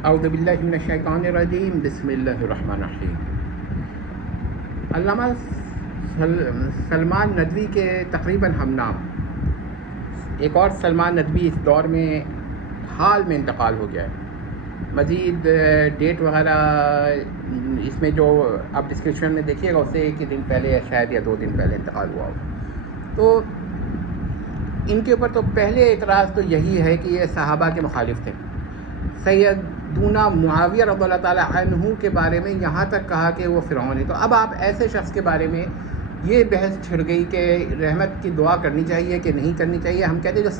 اعوذ باللہ من الشیطان الرجیم، بسم اللہ الرحمن الرحیم۔ علامہ سلمان ندوی کے تقریباً ہم نام ایک اور سلمان ندوی اس دور میں حال میں انتقال ہو گیا ہے۔ مزید ڈیٹ وغیرہ اس میں جو آپ ڈسکرپشن میں دیکھیے گا، اس سے ایک ہی دن پہلے یا شاید یا 2 دن پہلے انتقال ہوا ہو۔ تو ان کے اوپر تو پہلے اعتراض تو یہی ہے کہ یہ صحابہ کے مخالف تھے۔ سیدنا معاویہ رضی اللہ تعالیٰ عنہ کے بارے میں یہاں تک کہا کہ وہ فرعون ہے۔ تو اب آپ ایسے شخص کے بارے میں یہ بحث چھڑ گئی کہ رحمت کی دعا کرنی چاہیے کہ نہیں کرنی چاہیے۔ ہم کہتے ہیں جو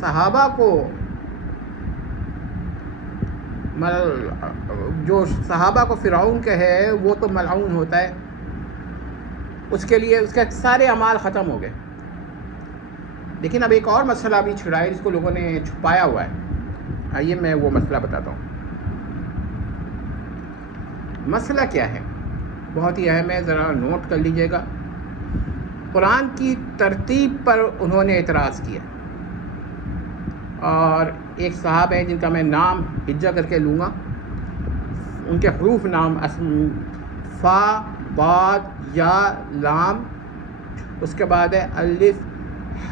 صحابہ کو فرعون کہے وہ تو ملعون ہوتا ہے، اس کے لیے اس کے سارے اعمال ختم ہو گئے۔ لیکن اب ایک اور مسئلہ بھی چھڑا ہے جس کو لوگوں نے چھپایا ہوا ہے۔ آئیے میں وہ مسئلہ بتاتا ہوں۔ مسئلہ کیا ہے؟ بہت ہی اہم ہے، ذرا نوٹ کر لیجئے گا۔ قرآن کی ترتیب پر انہوں نے اعتراض کیا، اور ایک صاحب ہیں جن کا میں نام ہجا کر کے لوں گا، ان کے حروف نام فا، باد، یا، لام، اس کے بعد ہے الف،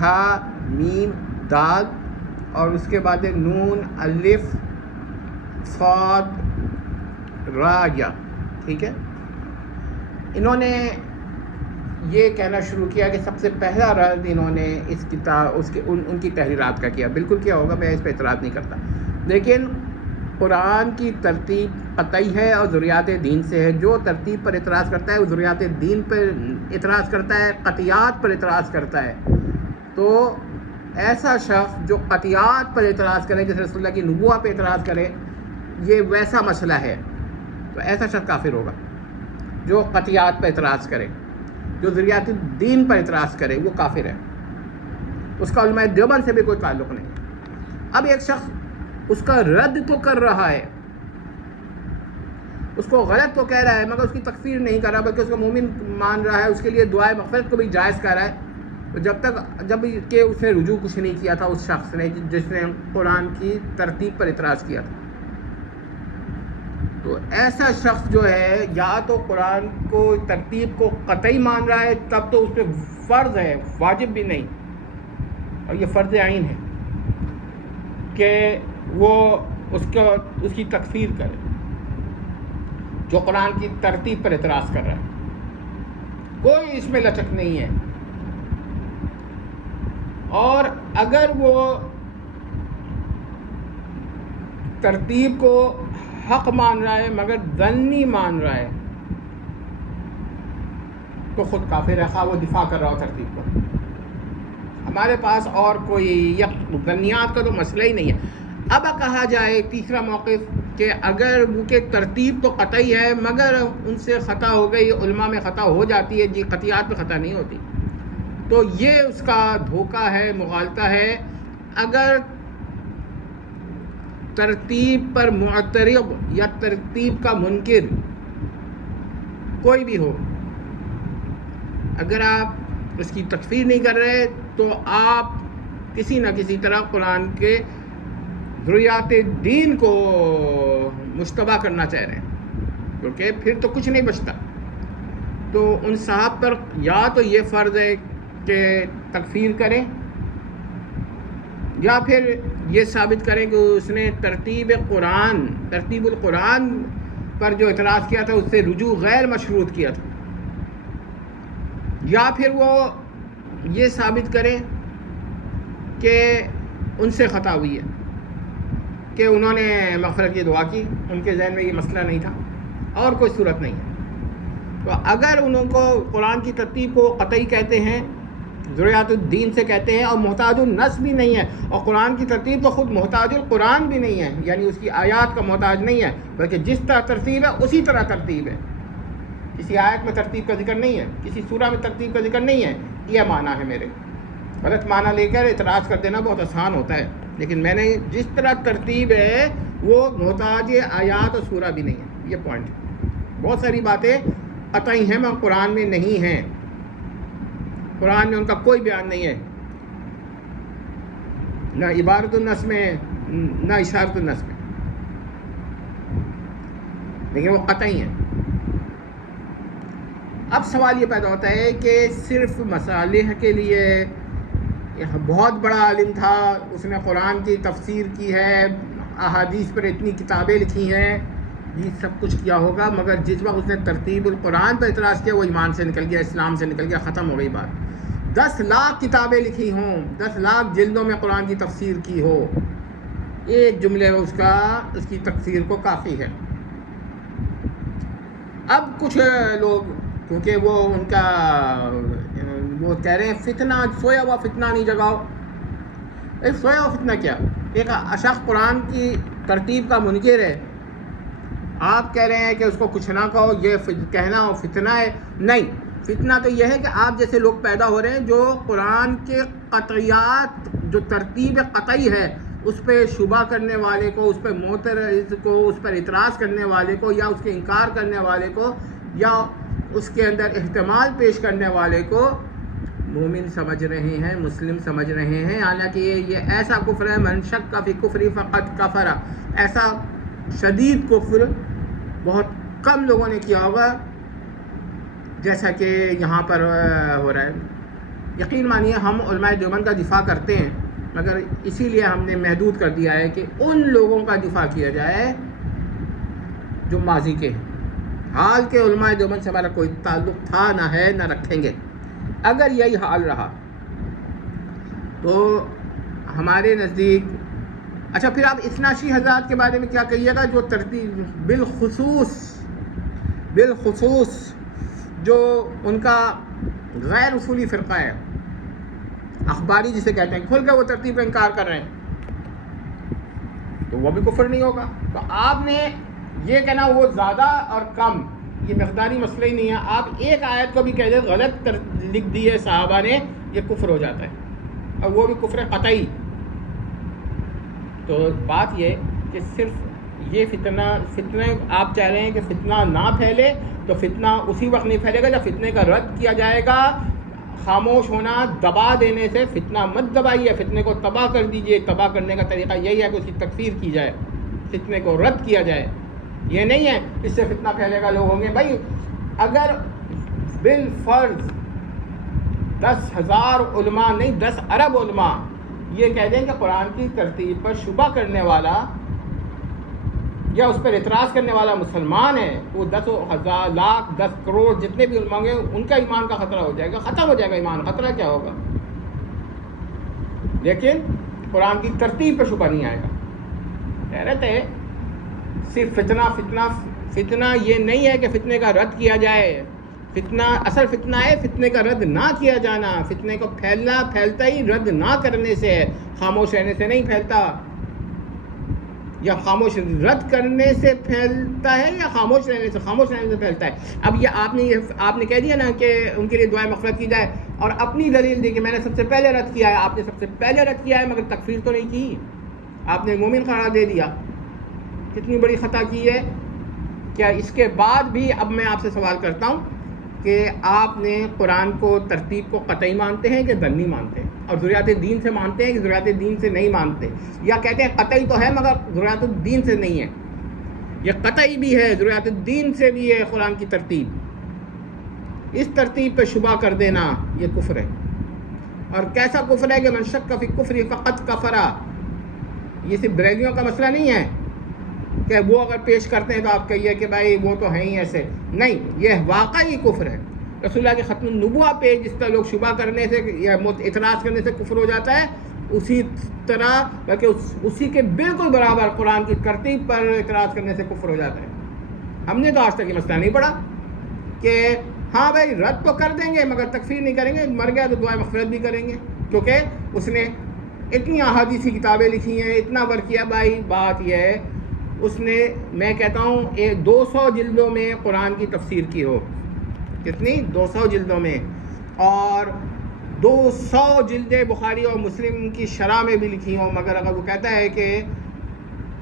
ہا، میم، دال، اور اس کے بعد ہے نون، الف، صاد، را، یا۔ ٹھیک ہے، انہوں نے یہ کہنا شروع کیا کہ سب سے پہلا رد انہوں نے اس کتاب ان کی تحریرات کا کیا۔ بالکل کیا ہوگا، میں اس پہ اعتراض نہیں کرتا، لیکن قرآن کی ترتیب قطعی ہے اور ذریات دین سے ہے۔ جو ترتیب پر اعتراض کرتا ہے وہ ذریات دین پر اعتراض کرتا ہے، قطعیات پر اعتراض کرتا ہے۔ تو ایسا شخص جو قطعیات پر اعتراض کرے، جیسے رسول اللہ کی نبوت پہ اعتراض کرے، یہ ویسا مسئلہ ہے، تو ایسا شخص کافر ہوگا۔ جو قطعیات پر اعتراض کرے، جو ذریات دین پر اعتراض کرے، وہ کافر ہے، اس کا علماء دیوبند سے بھی کوئی تعلق نہیں۔ اب ایک شخص اس کا رد تو کر رہا ہے، اس کو غلط تو کہہ رہا ہے، مگر اس کی تکفیر نہیں کر رہا، بلکہ اس کو مومن مان رہا ہے، اس کے لیے دعائے مغفرت کو بھی جائز کر رہا ہے۔ تو جب کہ اس نے رجوع کچھ نہیں کیا تھا، اس شخص نے جس نے قرآن کی ترتیب پر اعتراض کیا تھا، تو ایسا شخص جو ہے یا تو قرآن کو ترتیب کو قطعی مان رہا ہے، تب تو اس پہ فرض ہے، واجب بھی نہیں، اور یہ فرض عین ہے کہ وہ اس کی تکفیر کرے، جو قرآن کی ترتیب پر اعتراض کر رہا ہے۔ کوئی اس میں لچک نہیں ہے۔ اور اگر وہ ترتیب کو حق مان رہا ہے مگر ظنی مان رہا ہے، تو خود کافر ہے، خواہ وہ دفاع کر رہا ہو ترتیب کو۔ ہمارے پاس اور کوئی ظنیات کا تو مسئلہ ہی نہیں ہے۔ اب کہا جائے تیسرا موقف کہ اگر وہ کہ ترتیب تو قطعی ہے مگر ان سے خطا ہو گئی، علماء میں خطا ہو جاتی ہے، جی قطعیات میں خطا نہیں ہوتی، تو یہ اس کا دھوکہ ہے، مغالطہ ہے۔ اگر ترتیب پر معترض یا ترتیب کا منکر کوئی بھی ہو، اگر آپ اس کی تکفیر نہیں کر رہے، تو آپ کسی نہ کسی طرح قرآن کے ذریات دین کو مشتبہ کرنا چاہ رہے ہیں، کیونکہ پھر تو کچھ نہیں بچتا۔ تو ان صاحب پر یا تو یہ فرض ہے کہ تکفیر کریں، یا پھر یہ ثابت کریں کہ اس نے ترتیب القرآن پر جو اعتراض کیا تھا اس سے رجوع غیر مشروط کیا تھا، یا پھر وہ یہ ثابت کریں کہ ان سے خطا ہوئی ہے، کہ انہوں نے مغفرت کی دعا کی، ان کے ذہن میں یہ مسئلہ نہیں تھا، اور کوئی صورت نہیں ہے۔ تو اگر انہوں کو قرآن کی ترتیب کو قطعی کہتے ہیں، ذریات الدین سے کہتے ہیں، اور محتاج النص بھی نہیں ہے، اور قرآن کی ترتیب تو خود محتاج القرآن بھی نہیں ہے، یعنی اس کی آیات کا محتاج نہیں ہے، بلکہ جس طرح ترتیب ہے اسی طرح ترتیب ہے، کسی آیت میں ترتیب کا ذکر نہیں ہے، کسی سورہ میں ترتیب کا ذکر نہیں ہے۔ یہ معنی ہے میرے۔ غلط معنی لے کر اعتراض کر دینا بہت آسان ہوتا ہے، لیکن میں نے جس طرح ترتیب ہے وہ محتاج آیات اور سورہ بھی نہیں ہے، یہ پوائنٹ ہے۔ بہت ساری باتیں قطعی ہیں مگر قرآن میں نہیں ہیں، قرآن میں ان کا کوئی بیان نہیں ہے، نہ عبارت النص میں نہ اشارت النص میں۔ لیکن وہ قطعی ہیں۔ اب سوال یہ پیدا ہوتا ہے کہ صرف مصالح کے لیے بہت بڑا عالم تھا، اس نے قرآن کی تفسیر کی ہے، احادیث پر اتنی کتابیں لکھی ہیں، یہ سب کچھ کیا ہوگا، مگر جس وقت اس نے ترتیب القرآن پر اعتراض کیا وہ ایمان سے نکل گیا، اسلام سے نکل گیا، ختم ہو گئی بات۔ 10 لاکھ کتابیں لکھی ہوں، 10 لاکھ جلدوں میں قرآن کی تفسیر کی ہو، ایک جملے اس کی تفسیر کو کافی ہے۔ اب کچھ لوگ کیونکہ وہ کہہ رہے ہیں فتنہ، سویا ہوا فتنہ نہیں جگاؤ۔ ایک سویا ہوا فتنہ کیا؟ ایک شخص قرآن کی ترتیب کا منکر ہے، آپ کہہ رہے ہیں کہ اس کو کچھ نہ کہو، یہ کہنا فتنہ ہے؟ نہیں، فتنہ تو یہ ہے کہ آپ جیسے لوگ پیدا ہو رہے ہیں جو قرآن کے قطعیات، جو ترتیب قطعی ہے اس پہ شبہ کرنے والے کو، اس پہ معترض کو، اس پر اعتراض کرنے والے کو، یا اس کے انکار کرنے والے کو، یا اس کے اندر احتمال پیش کرنے والے کو مومن سمجھ رہے ہیں، مسلم سمجھ رہے ہیں، حالانکہ یہ ایسا کفر ہے، من شک فی کفری فقط کفر، ایسا شدید کفر بہت کم لوگوں نے کیا ہوگا جیسا کہ یہاں پر ہو رہا ہے۔ یقین مانیے ہم علماء دیوبند کا دفاع کرتے ہیں، مگر اسی لیے ہم نے محدود کر دیا ہے کہ ان لوگوں کا دفاع کیا جائے جو ماضی کے ہیں۔ حال کے علماء دیوبند سے ہمارا کوئی تعلق تھا، نہ ہے، نہ رکھیں گے۔ اگر یہی حال رہا تو ہمارے نزدیک اچھا پھر آپ اثناشی حضرات کے بارے میں کیا کہیے گا جو ترتیب بالخصوص جو ان کا غیر اصولی فرقہ ہے، اخباری جسے کہتے ہیں، کھل کے وہ ترتیب کا انکار کر رہے ہیں، تو وہ بھی کفر نہیں ہوگا۔ تو آپ نے یہ کہنا وہ زیادہ اور کم، یہ مقداری مسئلہ ہی نہیں ہے، آپ ایک آیت کو بھی کہہ دیں غلط لکھ دی ہے صحابہ نے، یہ کفر ہو جاتا ہے، اور وہ بھی کفر قطعی۔ تو بات یہ کہ صرف یہ فتنہ آپ چاہ رہے ہیں کہ فتنہ نہ پھیلے، تو فتنہ اسی وقت نہیں پھیلے گا جب فتنے کا رد کیا جائے گا۔ خاموش ہونا، دبا دینے سے فتنہ مت دبائیے، فتنے کو تباہ کر دیجئے۔ تباہ کرنے کا طریقہ یہی ہے کہ اس کی تکفیر کی جائے، فتنے کو رد کیا جائے۔ یہ نہیں ہے اس سے فتنہ پھیلے گا، لوگ ہوں گے۔ بھائی اگر بالفرض 10,000 علماء نہیں 10 ارب علماء یہ کہہ دیں کہ قرآن کی ترتیب پر شبہ کرنے والا یا اس پر اعتراض کرنے والا مسلمان ہے، وہ 10,000 لاکھ 10 کروڑ جتنے بھی علماء ہوں گے ان کا ایمان کا خطرہ ہو جائے گا، ختم ہو جائے گا ایمان۔ خطرہ کیا ہوگا؟ لیکن قرآن کی ترتیب پر شبہ نہیں آئے گا۔ حیرت ہے، صرف فتنہ یہ نہیں ہے کہ فتنے کا رد کیا جائے۔ فتنہ اصل فتنہ ہے فتنے کا رد نہ کیا جانا، فتنے کو پھیلتا ہی رد نہ کرنے سے ہے، خاموش رہنے سے نہیں پھیلتا، یا خاموش رد کرنے سے پھیلتا ہے، یا خاموش رہنے سے پھیلتا ہے۔ اب یہ آپ نے کہہ دیا نا کہ ان کے لیے دعائیں مغفرت کی جائے، اور اپنی دلیل دی کہ میں نے سب سے پہلے رد کیا ہے۔ آپ نے سب سے پہلے رد کیا ہے مگر تکفیر تو نہیں کی، آپ نے مومن قرار دے دیا۔ کتنی بڑی خطا کی ہے! کیا اس کے بعد بھی اب میں آپ سے سوال کرتا ہوں کہ آپ نے قرآن کو ترتیب کو قطعی مانتے ہیں کہ دنی مانتے ہیں، اور ضروریات دین سے مانتے ہیں کہ ضروریات دین سے نہیں مانتے، یا کہتے ہیں قطعی تو ہے مگر ضروریات الدین سے نہیں ہے؟ یہ قطعی بھی ہے، ضروریات الدین سے بھی ہے قرآن کی ترتیب۔ اس ترتیب پہ شبہ کر دینا یہ کفر ہے، اور کیسا کفر ہے کہ من شک فی کفری فقط کفرا۔ یہ صرف بریلیوں کا مسئلہ نہیں ہے کہ وہ اگر پیش کرتے ہیں تو آپ کہیے کہ بھائی وہ تو ہیں ہی ایسے، نہیں، یہ واقعی کفر ہے۔ رسول اللہ کے ختم النبوہ پہ جس طرح لوگ شبہ کرنے سے یا اعتراض کرنے سے کفر ہو جاتا ہے، اسی طرح بلکہ اسی کے بالکل برابر قرآن کی ترتیب پر اعتراض کرنے سے کفر ہو جاتا ہے۔ ہم نے تو آج تک یہ مسئلہ نہیں پڑھا کہ ہاں بھائی رد تو کر دیں گے مگر تکفیر نہیں کریں گے، مر گیا تو دعائیں مغفرت بھی کریں گے، کیونکہ اس نے اتنی احادیثی کتابیں لکھی ہیں، اتنا ورک کیا۔ بھائی بات یہ ہے اس نے، میں کہتا ہوں 200 جلدوں میں قرآن کی تفسیر کی ہو، کتنی؟ 200 جلدوں میں، اور 200 جلدیں بخاری اور مسلم کی شرح میں بھی لکھی ہوں، مگر اگر وہ کہتا ہے کہ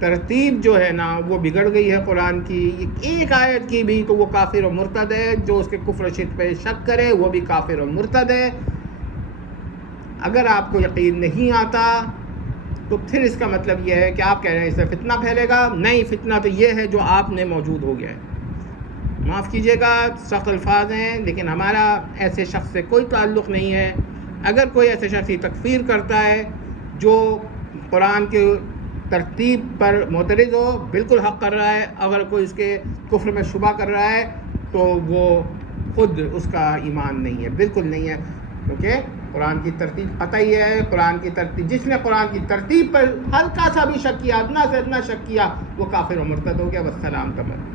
ترتیب جو ہے نا وہ بگڑ گئی ہے قرآن کی ایک آیت کی بھی، تو وہ کافر و مرتد ہے۔ جو اس کے کفر و شرک پہ شک کرے وہ بھی کافر و مرتد ہے۔ اگر آپ کو یقین نہیں آتا تو پھر اس کا مطلب یہ ہے کہ آپ کہہ رہے ہیں اس سے فتنہ پھیلے گا. نہیں، فتنہ تو یہ ہے جو آپ نے موجود ہو گیا ہے. معاف کیجیے گا، سخت الفاظ ہیں، لیکن ہمارا ایسے شخص سے کوئی تعلق نہیں ہے. اگر کوئی ایسے شخص کی تکفیر کرتا ہے جو قرآن کی ترتیب پر معترض ہو، بالکل حق کر رہا ہے. اگر کوئی اس کے کفر میں شبہ کر رہا ہے تو وہ خود اس کا ایمان نہیں ہے، بالکل نہیں ہے، کیونکہ قرآن کی ترتیب قطعی ہے. قرآن کی ترتیب، جس نے قرآن کی ترتیب پر ہلکا سا بھی شک کیا، ادنا سے ادنا شک کیا، وہ کافر و مرتد ہو گیا. والسلام تمام.